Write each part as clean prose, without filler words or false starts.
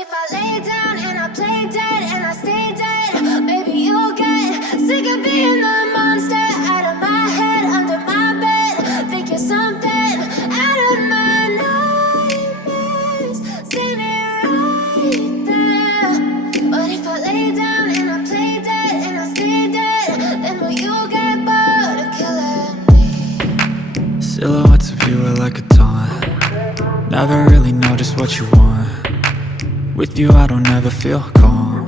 if I lay down and I play dead and I stay dead, maybe you'll get sick of being the monster out of my head, under my bed. Think you're something out of my nightmares, standing right there. But if I lay down and I play dead and I stay dead, then will you get bored of killing me? Silhouettes of you are like a taunt. Never really know just what you want. With you I don't ever feel calm.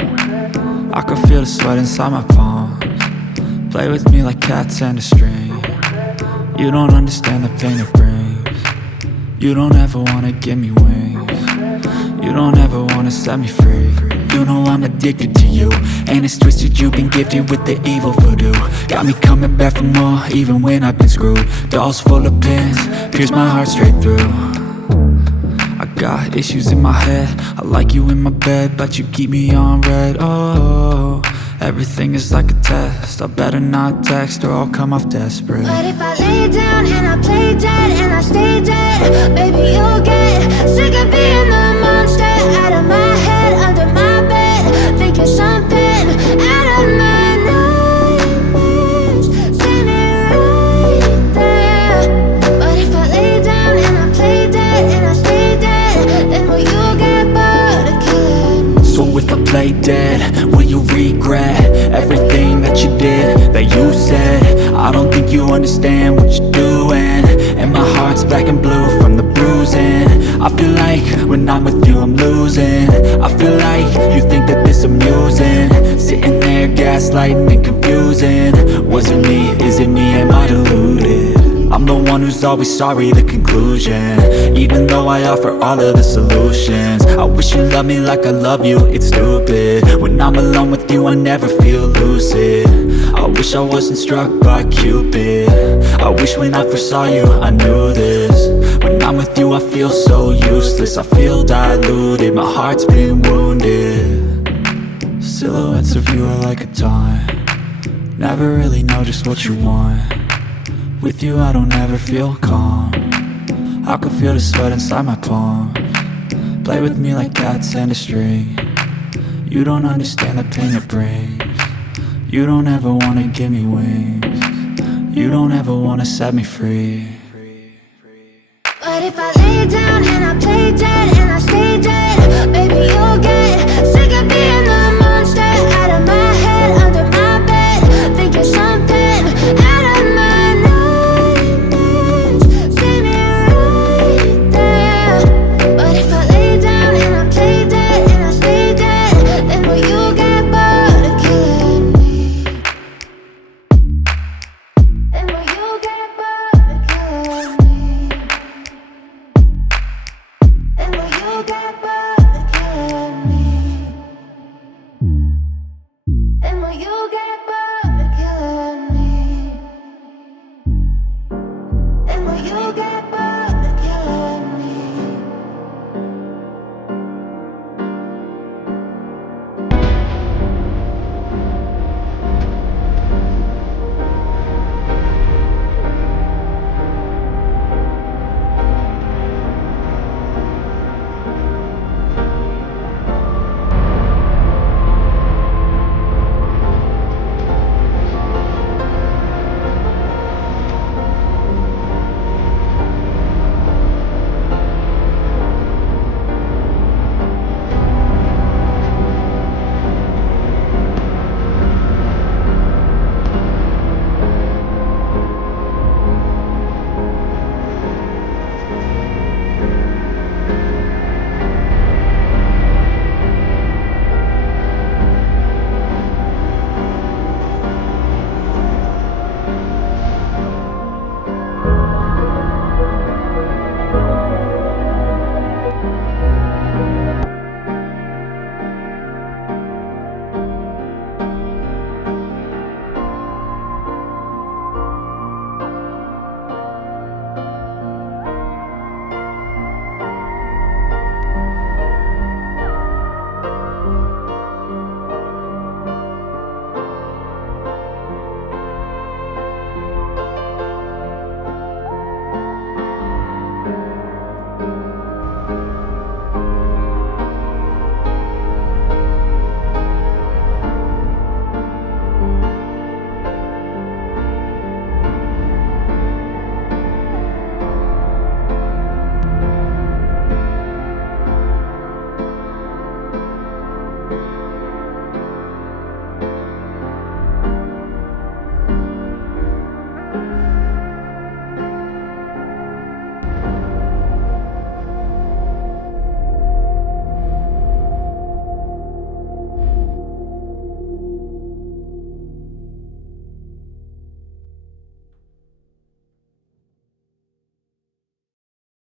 I can feel the sweat inside my palms. Play with me like cats and a string. You don't understand the pain it brings. You don't ever wanna give me wings. You don't ever wanna set me free. You know I'm addicted to you, and it's twisted, you've been gifted with the evil voodoo. Got me coming back for more, even when I've been screwed. Dolls full of pins, pierce my heart straight through. I got issues in my head, I like you in my bed, but you keep me on red. Oh, everything is like a test, I better not text or I'll come off desperate. But if I lay down and I play dead and I stay dead, baby you'll get sick of being the monster out of my head, under my bed. Think you're something out of my nightmares, standing right there. But if I lay down and I play dead and I stay dead, then will you get bored of killing me? So if I play dead, will you regret everything that you did, that you said? I don't think you understand what you're doing, and my heart's black and blue from the bruising. I feel like when I'm with you I'm losing. I feel like you think that this amusing, sitting there gaslighting and confusing. Was it me? Is it me? Am I deluded? I'm the one who's always sorry, the conclusion, even though I offer all of the solutions. I wish you loved me like I love you, it's stupid. When I'm alone with you I never feel lucid. I wish I wasn't struck by Cupid. I wish when I first saw you I knew this. When I'm with you I feel so useless, I feel diluted, my heart's been wounded. Silhouettes of you are like a taunt. Never really know just what you want. With you I don't ever feel calm. I can feel the sweat inside my palms. Play with me like cats and a string. You don't understand the pain it brings. You don't ever wanna give me wings. You don't ever wanna set me free. But if I lay down and I play dead and I stay dead,